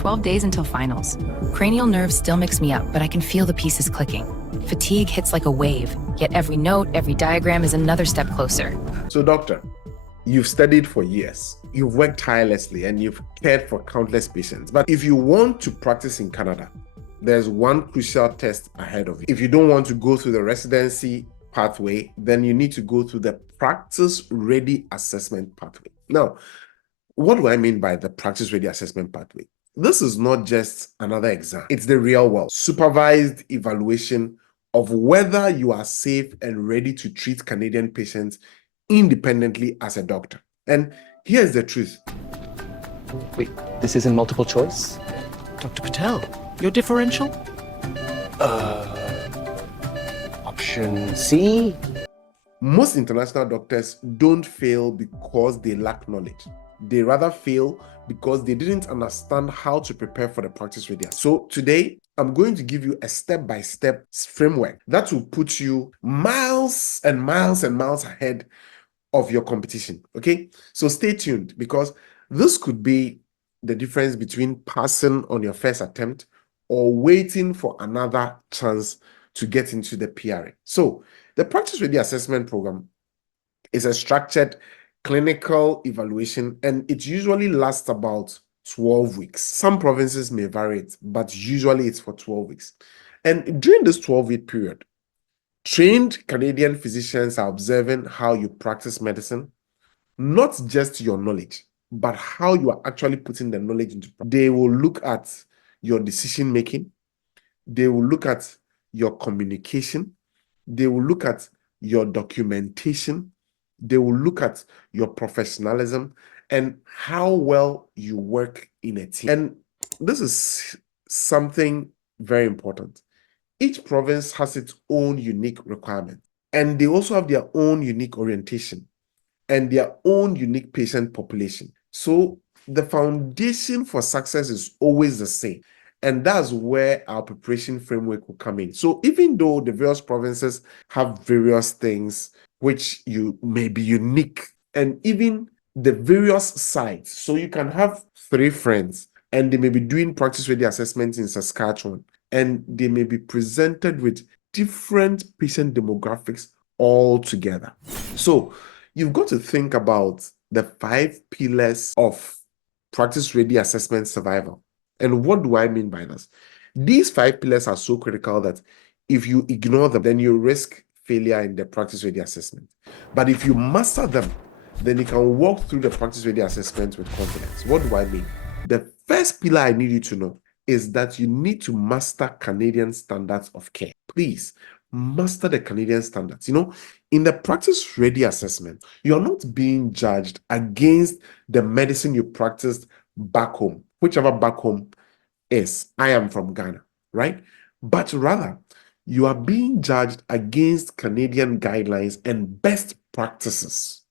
12 days until finals. Cranial nerve still mix me up, but I can feel the pieces clicking. Fatigue hits like a wave, yet every note, every diagram is another step closer. So, doctor, you've studied for years, you've worked tirelessly, and you've cared for countless patients. But if you want to practice in Canada, there's one crucial test ahead of you. If you don't want to go through the residency pathway, then you need to go through the practice ready assessment pathway. Now, what do I mean by the practice ready assessment pathway? This is not just another exam. It's the real world, supervised evaluation of whether you are safe and ready to treat Canadian patients independently as a doctor. And here's the truth. Wait, this isn't multiple choice? Dr. Patel, your differential? Option C? Most international doctors don't fail because they lack knowledge. They rather fail because they didn't understand how to prepare for the practice ready. So today, I'm going to give you a step-by-step framework that will put you miles and miles and miles ahead of your competition, okay? So stay tuned, because this could be the difference between passing on your first attempt or waiting for another chance to get into the PRA. So the practice ready assessment program is a structured clinical evaluation, and it usually lasts about 12 weeks. Some provinces may vary it, but usually it's for 12 weeks. And during this 12-week period, trained Canadian physicians are observing how you practice medicine, not just your knowledge, but how you are actually putting the knowledge into practice. They will look at your decision making, they will look at your communication, they will look at your documentation, they will look at your professionalism and how well you work in a team. And this is something very important. Each province has its own unique requirements, and they also have their own unique orientation and their own unique patient population. So the foundation for success is always the same. And that's where our preparation framework will come in. So even though the various provinces have various things which you may be unique, and even the various sites, so you can have 3 friends and they may be doing practice ready assessments in Saskatchewan, and they may be presented with different patient demographics all together. So you've got to think about the 5 pillars of practice ready assessment survival. And what do I mean by this? These 5 pillars are so critical that if you ignore them, then you risk failure in the practice ready assessment. But if you master them, then you can walk through the practice ready assessment with confidence. What do I mean? The first pillar I need you to know is that you need to master Canadian standards of care. Please master the Canadian standards. You know, in the practice ready assessment, you're not being judged against the medicine you practiced back home, whichever back home is. I am from Ghana, right? But rather, you are being judged against Canadian guidelines and best practices.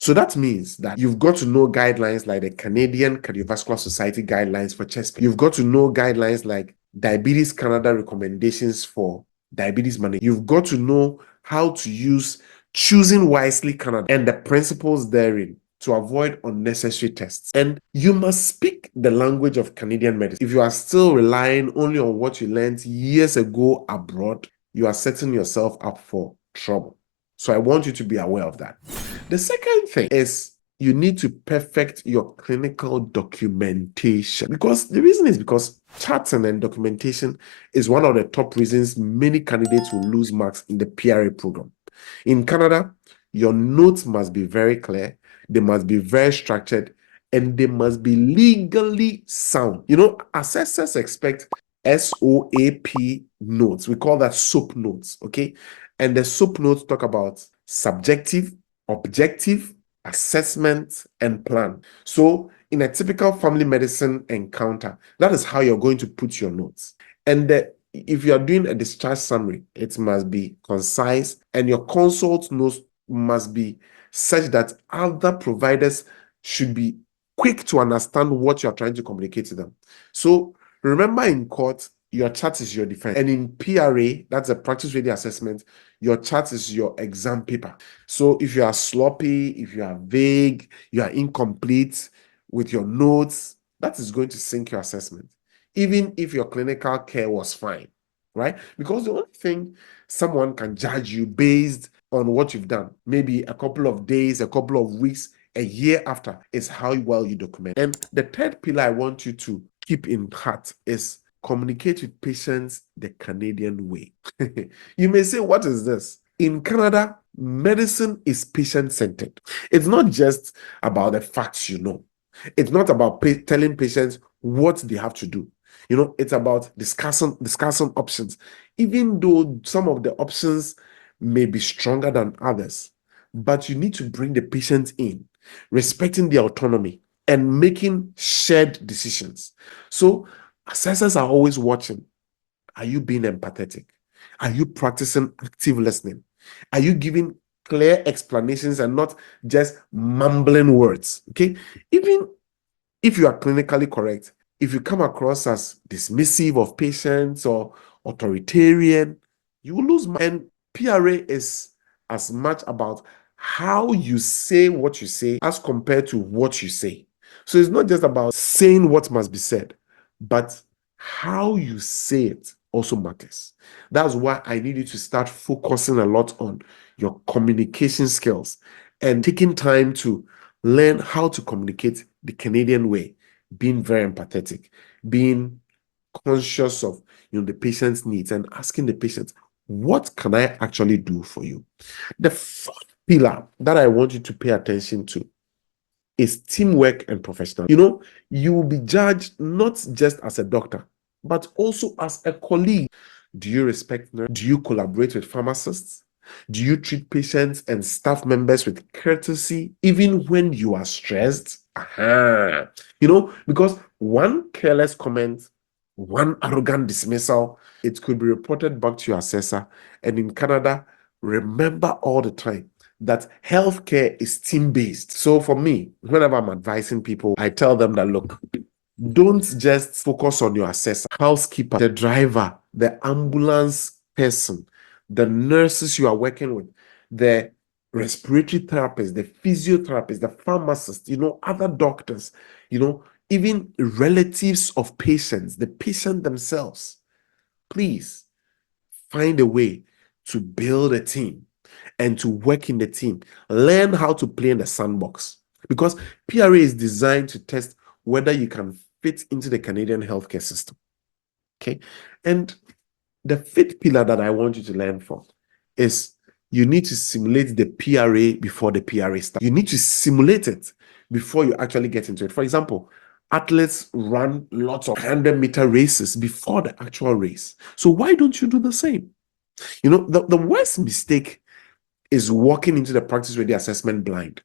So that means that you've got to know guidelines like the Canadian Cardiovascular Society guidelines for chest pain. You've got to know guidelines like Diabetes Canada recommendations for diabetes management. You've got to know how to use Choosing Wisely Canada and the principles therein to avoid unnecessary tests. And you must speak the language of Canadian medicine. If you are still relying only on what you learned years ago abroad, you are setting yourself up for trouble. So I want you to be aware of that. The second thing is you need to perfect your clinical documentation. Because the reason is because charting and documentation is one of the top reasons many candidates will lose marks in the PRA program. In Canada, your notes must be very clear, they must be very structured, and they must be legally sound. You know, assessors expect SOAP notes. We call that SOAP notes, okay? And the SOAP notes talk about subjective, objective, assessment, and plan. So in a typical family medicine encounter, that is how you're going to put your notes. And if you are doing a discharge summary, it must be concise, and your consult notes must be such that other providers should be quick to understand what you're trying to communicate to them. So remember, in court, your chart is your defense. And in PRA, that's a practice ready assessment, your chart is your exam paper. So if you are sloppy, if you are vague, you are incomplete with your notes, that is going to sink your assessment, even if your clinical care was fine, right? Because the only thing someone can judge you based on what you've done, maybe a couple of days, a couple of weeks, a year after, is how well you document. And the third pillar I want you to keep in heart is communicate with patients the Canadian way. You may say, what is this? In Canada, medicine is patient-centered. It's not just about the facts you know. It's not about telling patients what they have to do. It's about discussing options, even though some of the options may be stronger than others. But you need to bring the patient in, respecting their autonomy and making shared decisions. So assessors are always watching. Are you being empathetic? Are you practicing active listening? Are you giving clear explanations and not just mumbling words? Okay. Even if you are clinically correct, if you come across as dismissive of patients or authoritarian, you will lose. And PRA is as much about how you say what you say as compared to what you say. So it's not just about saying what must be said, but how you say it also matters. That's why I need you to start focusing a lot on your communication skills and taking time to learn how to communicate the Canadian way, being very empathetic, being conscious of the patient's needs and asking the patient, what can I actually do for you? The fourth pillar that I want you to pay attention to is teamwork and professional. You will be judged not just as a doctor, but also as a colleague. Do you respect nurses? Do you collaborate with pharmacists? Do you treat patients and staff members with courtesy, even when you are stressed? Because one careless comment, one arrogant dismissal, it could be reported back to your assessor. And in Canada, remember all the time that healthcare is team-based. So for me, whenever I'm advising people, I tell them that, look, don't just focus on your assessor, housekeeper, the driver, the ambulance person, the nurses you are working with, the respiratory therapist, the physiotherapist, the pharmacist, other doctors, even relatives of patients, the patient themselves. Please find a way to build a team and to work in the team. Learn how to play in the sandbox, because PRA is designed to test whether you can fit into the Canadian healthcare system. Okay. And the fifth pillar that I want you to learn from is you need to simulate the PRA before the PRA starts. You need to simulate it before you actually get into it. For example, athletes run lots of 100-meter races before the actual race. So why don't you do the same? The worst mistake is walking into the practice ready assessment blind.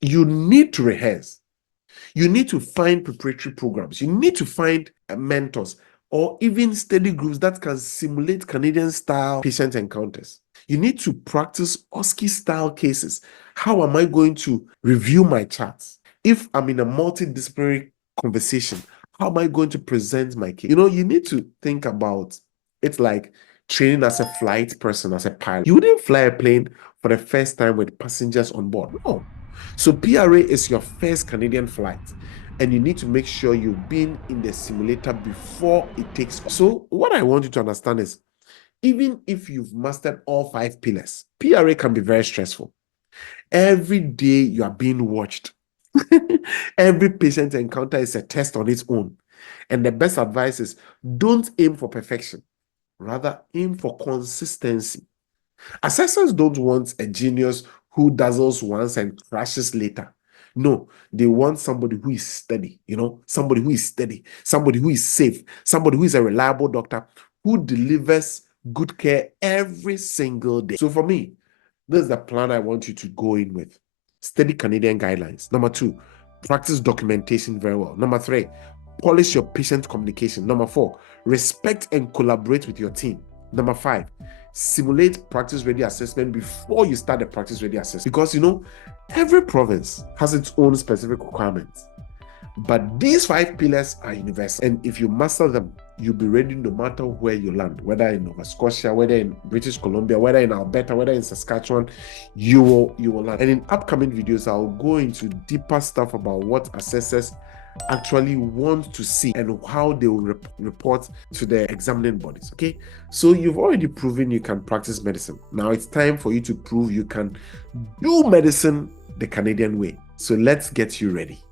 You need to rehearse. You need to find preparatory programs. You need to find mentors or even study groups that can simulate Canadian-style patient encounters. You need to practice OSCE-style cases. How am I going to review my charts? If I'm in a multidisciplinary conversation, how am I going to present my case? You need to think about it like training as a flight person, as a pilot. You wouldn't fly a plane for the first time with passengers on board. No. So PRA is your first Canadian flight, and you need to make sure you've been in the simulator before it takes off. So what I want you to understand is, even if you've mastered all 5 pillars, PRA can be very stressful. Every day you are being watched. Every patient encounter is a test on its own. And the best advice is, don't aim for perfection. Rather, aim for consistency. Assessors don't want a genius who dazzles once and crashes later. No, they want somebody who is steady, somebody who is steady, somebody who is safe, somebody who is a reliable doctor, who delivers good care every single day. So for me, this is the plan I want you to go in with. Study Canadian guidelines. Number 2, practice documentation very well. Number 3, polish your patient communication. Number 4, respect and collaborate with your team. Number 5, simulate practice-ready assessment before you start the practice-ready assessment. Because, every province has its own specific requirements. But these 5 pillars are universal. And if you master them, you'll be ready no matter where you land, whether in Nova Scotia, whether in British Columbia, whether in Alberta, whether in Saskatchewan, you will land. And in upcoming videos, I'll go into deeper stuff about what assessors actually want to see and how they will report to the examining bodies. Okay, so you've already proven you can practice medicine. Now it's time for you to prove you can do medicine the Canadian way. So let's get you ready.